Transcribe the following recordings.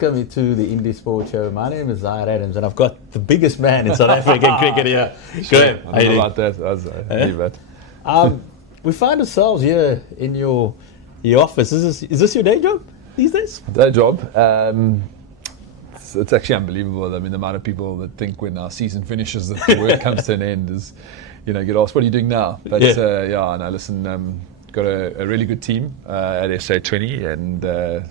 welcome to the Indy Sport Show. My name is Zaahier Adams, and I've got the biggest man in South African cricket here. Sure. I don't know about that. We find ourselves here in your office. Is this your day job these days? Day job. It's actually unbelievable. I mean, the amount of people that think when our season finishes that the work comes to an end is, get asked, what are you doing now? But listen, got a really good team at SA20 and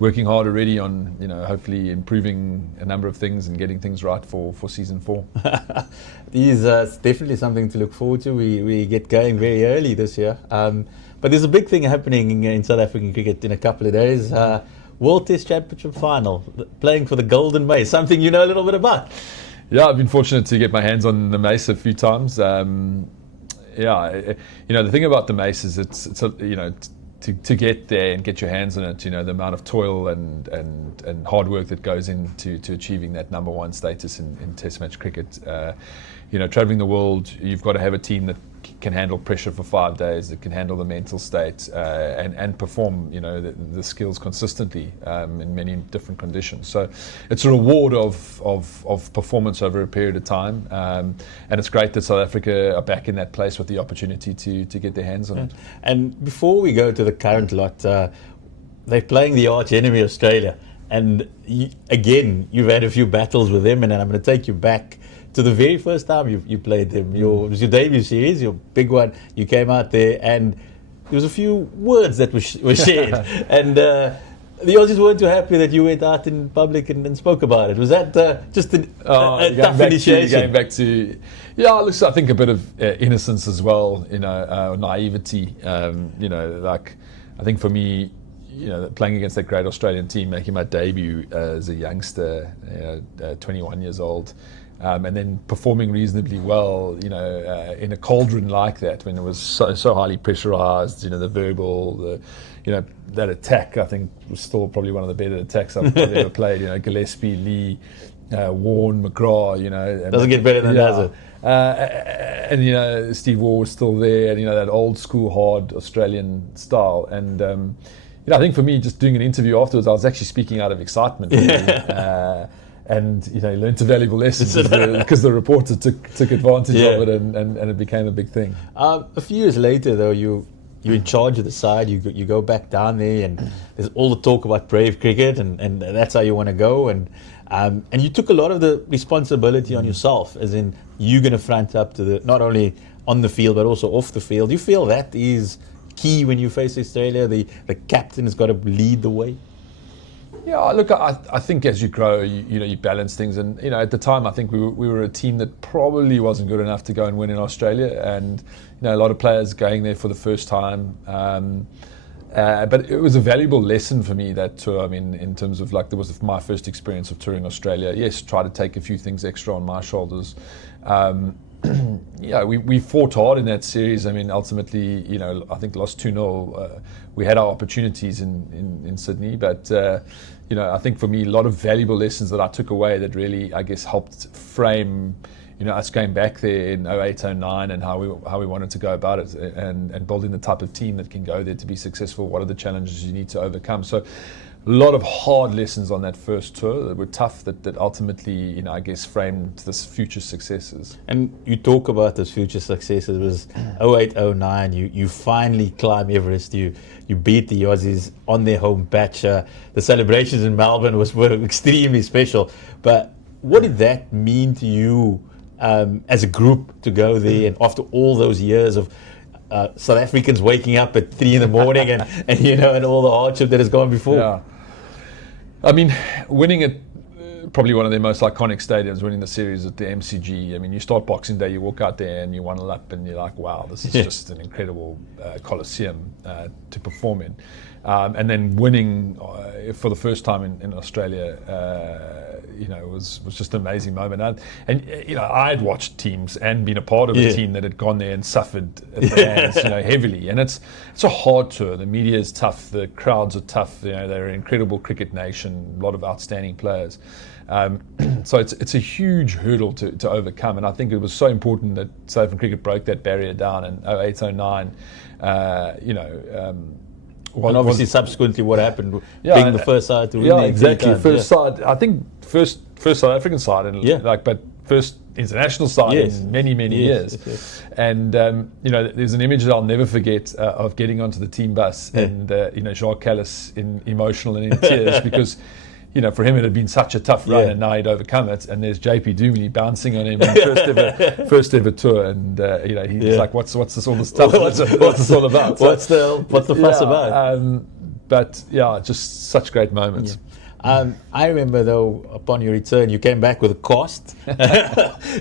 working hard already on, hopefully improving a number of things and getting things right for season 4. It's definitely something to look forward to. We get going very early this year. But there's a big thing happening in South African cricket in a couple of days. World Test Championship final, playing for the Golden Mace, something you know a little bit about. Yeah, I've been fortunate to get my hands on the mace a few times. The thing about the mace is it's to get there and get your hands on it, the amount of toil and hard work that goes into achieving that number one status in Test match cricket. Traveling the world, you've got to have a team that can handle pressure for 5 days, that can handle the mental state and perform, the skills consistently in many different conditions. So it's a reward of performance over a period of time, and it's great that South Africa are back in that place with the opportunity to get their hands on it. And before we go to the current lot, they're playing the arch enemy Australia, and you've had a few battles with them, and I'm going to take you back to the very first time you played them. It was your debut series, your big one. You came out there and there was a few words that were shared. And the Aussies weren't too happy that you went out in public and spoke about it. Was that just a tough initiation? Looks, I think a bit of innocence as well, naivety. I think for me, playing against that great Australian team, making my debut as a youngster, 21 years old, and then performing reasonably well, in a cauldron like that when it was so highly pressurised, the verbal, that attack, I think was still probably one of the better attacks I've probably ever played. Gillespie, Lee, Warren, McGrath, doesn't get better than that, does it? And Steve Waugh was still there, and that old school hard Australian style. And I think for me, just doing an interview afterwards, I was actually speaking out of excitement. And learned a valuable lesson because the reporter took advantage of it, and it became a big thing. A few years later, though, you're in charge of the side. You go back down there, and there's all the talk about brave cricket, and that's how you want to go. And you took a lot of the responsibility on yourself, as in you're going to front up to not only on the field but also off the field. Do you feel that is key when you face Australia? The captain has got to lead the way. Yeah, look, I think as you grow, you balance things, and at the time I think we were a team that probably wasn't good enough to go and win in Australia, and a lot of players going there for the first time. But it was a valuable lesson for me, that tour. I mean, in terms of that was my first experience of touring Australia. Yes, try to take a few things extra on my shoulders. We fought hard in that series. I mean, ultimately, I think lost 2-0. We had our opportunities in Sydney, but I think for me, a lot of valuable lessons that I took away that really, I guess, helped frame, us going back there in 08-09 and how we wanted to go about it, and building the type of team that can go there to be successful. What are the challenges you need to overcome? So a lot of hard lessons on that first tour that were tough, that ultimately, I guess, framed this future successes. And you talk about those future successes. It was 08-09, you finally climb Everest, you beat the Aussies on their home patch. The celebrations in Melbourne were extremely special. But what did that mean to you as a group to go there, and after all those years of South Africans waking up at 3 a.m. and all the hardship that has gone before? Yeah. I mean, winning at probably one of their most iconic stadiums, winning the series at the MCG. I mean, you start Boxing Day, you walk out there and you one up, and you're like, wow, this is just an incredible coliseum to perform in. And then winning for the first time in Australia, was just an amazing moment. And I had watched teams and been a part of a team that had gone there and suffered at the hands, heavily. And it's a hard tour. The media is tough. The crowds are tough. They're an incredible cricket nation. A lot of outstanding players. So it's a huge hurdle to overcome. And I think it was so important that South African cricket broke that barrier down in 08-09. And obviously, subsequently, what happened, Yeah, being the first side to win. Yeah, the exactly. times, First side, I think first South African side, and Yeah. but first international side Yes. in many years. Yes. And there's an image that I'll never forget of getting onto the team bus and Jacques Callis emotional and in tears because. For him it had been such a tough run, and now he'd overcome it. And there's JP Duminy bouncing on him in first ever tour, and he's like, "What's this all this stuff? What's this all about? What's the fuss about?" But yeah, just such great moments. Yeah. I remember though, upon your return, you came back with a cast.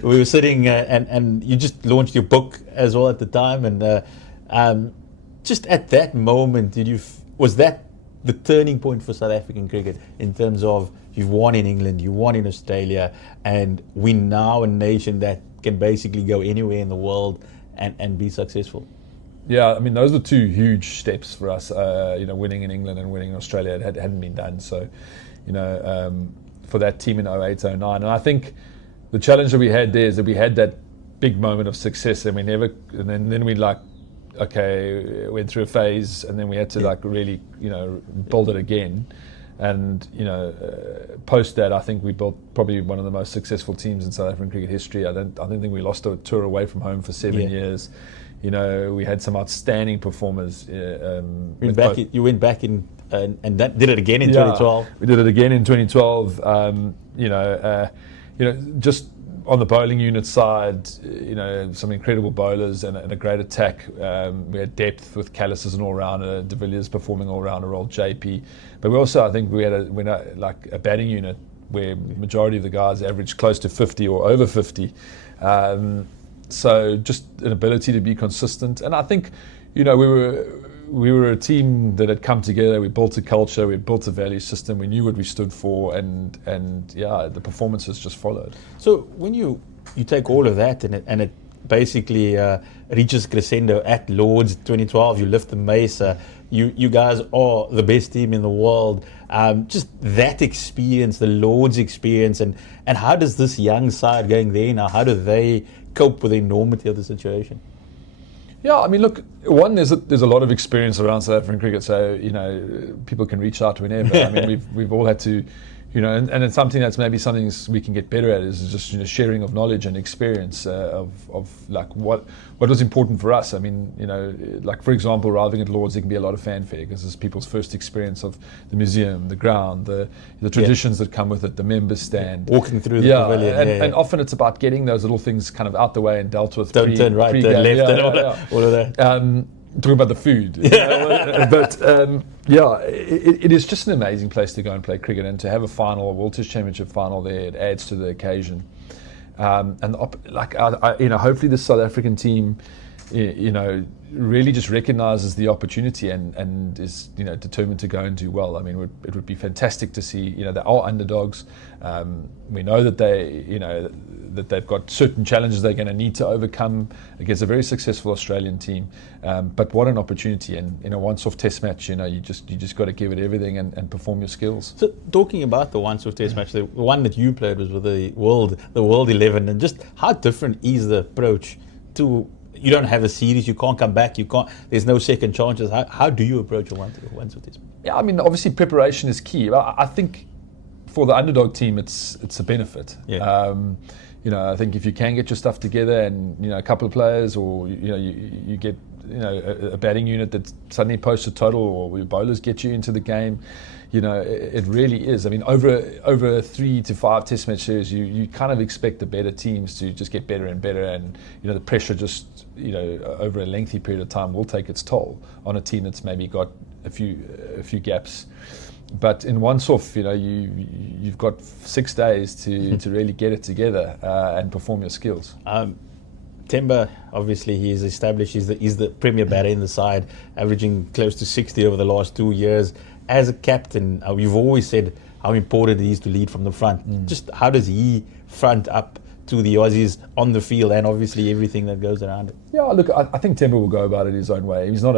We were sitting, and you just launched your book as well at the time, and just at that moment, was that the turning point for South African cricket in terms of you've won in England, you won in Australia, and we're now a nation that can basically go anywhere in the world and be successful? Yeah, I mean, those were two huge steps for us, winning in England and winning in Australia. It hadn't been done. So, for that team in 08, 09. And I think the challenge that we had there is that we had that big moment of success and then we went through a phase, and then we had to really, build it again. And post that, I think we built probably one of the most successful teams in South African cricket history. I don't think we lost a tour away from home for 7 years. We had some outstanding performers. You went back in and that did it again in 2012. We did it again in 2012. Just on the bowling unit side, some incredible bowlers and a great attack. We had depth with Callis as an all-rounder, De Villiers performing all-rounder role, JP. But we also, I think, we had a batting unit where the majority of the guys averaged close to 50 or over 50. So just an ability to be consistent. And I think, we were a team that had come together. We built a culture, we built a value system, we knew what we stood for, and the performances just followed. So when you take all of that and it basically reaches crescendo at Lords 2012, you lift the mace, you guys are the best team in the world. Just that experience, the Lords experience, and how does this young side going there now, how do they cope with the enormity of the situation? Yeah, I mean, look, one, there's a lot of experience around South African cricket, so, people can reach out whenever. I mean, we've all had to, and it's something we can get better at is just, sharing of knowledge and experience of what was important for us. I mean, for example, arriving at Lords, there can be a lot of fanfare because it's people's first experience of the museum, the ground, the traditions that come with it, the members stand. Walking through the pavilion. And often it's about getting those little things kind of out the way and dealt with. Don't turn right, turn left, and all of that. Talking about the food. But it is just an amazing place to go and play cricket, and to have a World Test Championship final there, it adds to the occasion. Hopefully the South African team, really just recognises the opportunity and is, determined to go and do well. I mean, it would be fantastic to see, they are underdogs. We know that that they've got certain challenges they're going to need to overcome against a very successful Australian team. But what an opportunity! And in a once-off Test match, you just got to give it everything and perform your skills. So, talking about the once-off Test match, the one that you played was with the World 11, and just how different is the approach to? You don't have a series, you can't come back, there's no second chances. How do you approach a once-off Test match? Yeah, I mean, obviously preparation is key. I think for the underdog team, it's a benefit. Yeah. I think if you can get your stuff together and, a couple of players, or, you get, a batting unit that suddenly posts a total, or your bowlers get you into the game, it really is. I mean, over a 3 to 5 Test match series, you kind of expect the better teams to just get better and better, and, the pressure just, over a lengthy period of time will take its toll on a team that's maybe got a few gaps. But in once-off, you've got 6 days to really get it together and perform your skills. Temba, obviously, he is established. He's the premier batter in the side, averaging close to 60 over the last 2 years. As a captain, you've always said how important it is to lead from the front. Just how does he front up to the Aussies on the field, and obviously everything that goes around it? Yeah, look, I think Temba will go about it his own way. He's not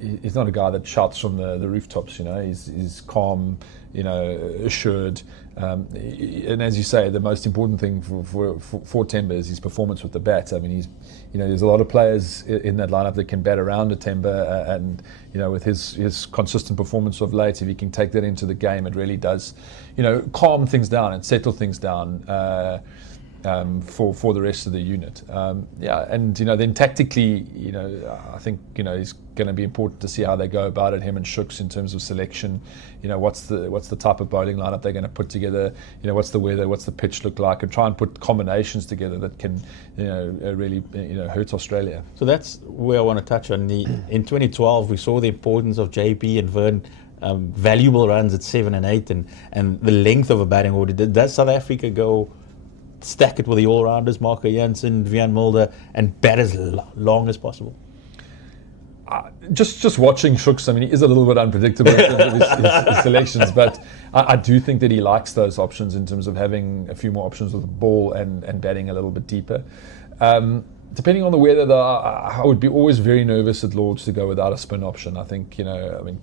he's not a guy that shouts from the rooftops. You know, he's calm, you know, assured. And as you say, the most important thing for Temba is his performance with the bat. I mean, there's a lot of players in that lineup that can bat around a Temba, and you know, with his consistent performance of late, if he can take that into the game, it really does, you know, calm things down and settle things down for the rest of the unit. And you know, then tactically, you know, I think, you know, it's going to be important to see how they go about it, him and Shuks, in terms of selection. You know, what's the type of bowling lineup they're going to put together? You know, what's the weather, what's the pitch look like, and try and put combinations together that can, you know, really, you know, hurt Australia. So that's where I want to touch on. In 2012, we saw the importance of JP and Vern. Valuable runs at 7 and 8, and the length of a batting order. Does South Africa go stack it with the all-rounders, Marco Jansen, Vian Mulder, and bat as long as possible? Just watching Shuks, I mean, he is a little bit unpredictable in terms of his selections, but I do think that he likes those options in terms of having a few more options with the ball and batting a little bit deeper. Depending on the weather, though, I would be always very nervous at Lords to go without a spin option. I think, you know, I mean,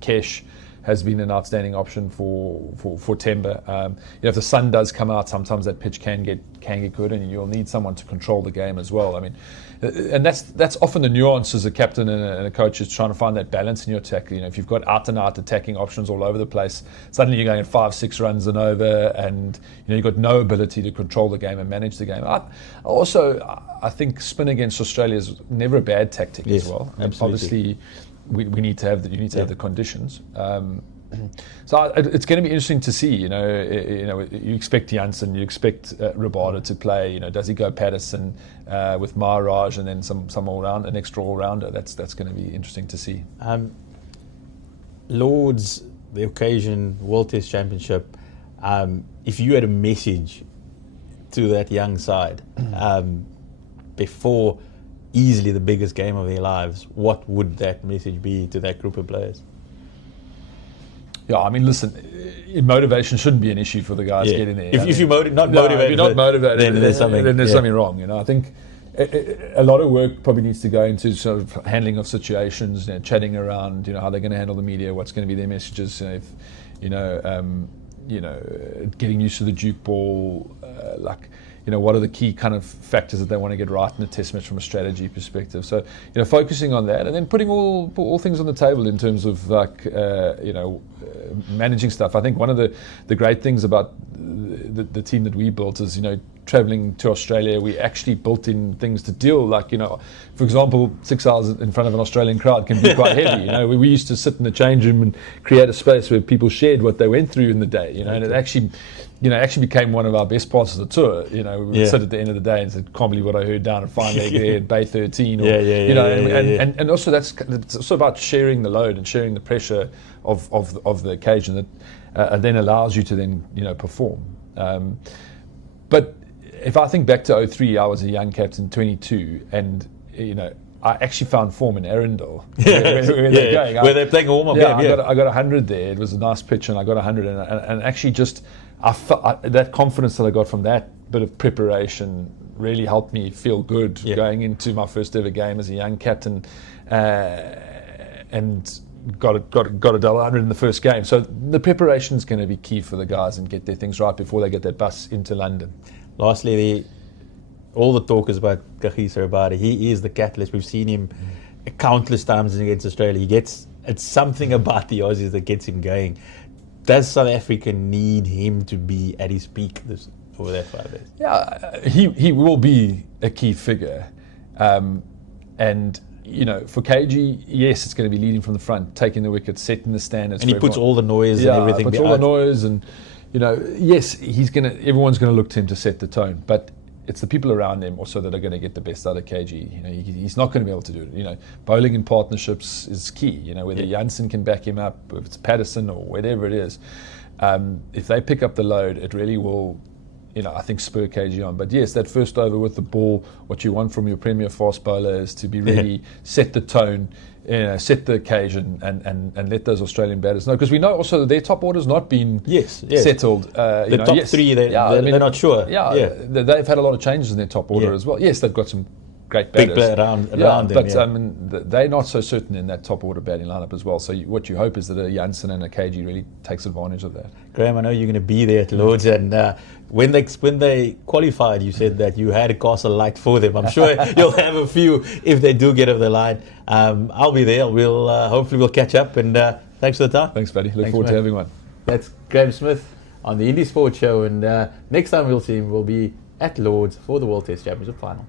Kesh has been an outstanding option for Temba. You know, if the sun does come out, sometimes that pitch can get good, and you'll need someone to control the game as well. I mean, and that's often the nuance as a captain and a coach, is trying to find that balance in your attack. You know, if you've got out and out attacking options all over the place, suddenly you're going at 5-6 runs and over, and you know, you've got no ability to control the game and manage the game. I think spin against Australia is never a bad tactic as well. Absolutely. Obviously, we need to have have the conditions. So it's going to be interesting to see. You you expect Jansen, you expect Rabada to play. You know, does he go Patterson with Maharaj and then some all round, an extra all rounder? That's going to be interesting to see. Lords, the occasion, World Test Championship. If you had a message to that young side before easily the biggest game of their lives, what would that message be to that group of players? Yeah, I mean, listen, motivation shouldn't be an issue for the guys getting there. If you're not motivated, then there's something wrong. You know, I think a lot of work probably needs to go into sort of handling of situations, you know, chatting around, you know, how they're going to handle the media, what's going to be their messages, getting used to the juke ball, you know, what are the key kind of factors that they want to get right in a test match from a strategy perspective. So, you know, focusing on that, and then putting all things on the table in terms of managing stuff. I think one of the great things about the team that we built is, you know, traveling to Australia, we actually built in things to deal, like, you know, for example, 6 hours in front of an Australian crowd can be quite heavy. You know, we used to sit in the change room and create a space where people shared what they went through in the day, you know, and it actually became one of our best parts of the tour. You know, we would sit at the end of the day and said, can't believe what I heard down at Fine Leg there at Bay 13. Or, and also it's also about sharing the load and sharing the pressure of the occasion that then allows you to then, you know, perform. But if I think back to 2003, I was a young captain, 22, and, you know, I actually found form in Arundel. Where they're playing warm up. I got 100 there. It was a nice pitch, and I got 100, and actually just I felt that confidence that I got from that bit of preparation really helped me feel good going into my first ever game as a young captain, and got a double 100 in the first game. So the preparation is going to be key for the guys and get their things right before they get that bus into London. Lastly, all the talk is about Kagiso Rabada. He is the catalyst. We've seen him countless times against Australia. It's something about the Aussies that gets him going. Does South Africa need him to be at his peak over that 5 days? Yeah, he will be a key figure. And, you know, for KG, yes, it's going to be leading from the front, taking the wicket, setting the standards. And he puts all the noise and everything puts all the noise, and, you know, yes, everyone's going to look to him to set the tone, but it's the people around him also that are going to get the best out of KG. You know, he's not going to be able to do it. You know, bowling in partnerships is key. You know, whether Jansen can back him up, if it's Patterson or whatever it is, if they pick up the load, it really will, you know, I think spur KG on. But yes, that first over with the ball, what you want from your premier fast bowler is to be really set the tone, you know, set the occasion, and let those Australian batters know, because we know also that their top order's not been settled. The top three, they're not sure. They've had a lot of changes in their top order as well. Yes, they've got some great batters. Big play around them. But Yeah. they're not so certain in that top order batting lineup as well. So what you hope is that a Janssen and a KG really takes advantage of that. Graeme, I know you're going to be there at Lords, and when they qualified, you said that you had a castle light for them. I'm sure you'll have a few if they do get over the line. I'll be there. We'll hopefully we'll catch up, and thanks for the time. Thanks, buddy. Look forward to having one. That's Graeme Smith on the Indy Sport Show, and next time we'll see him will be at Lords for the World Test Championship final.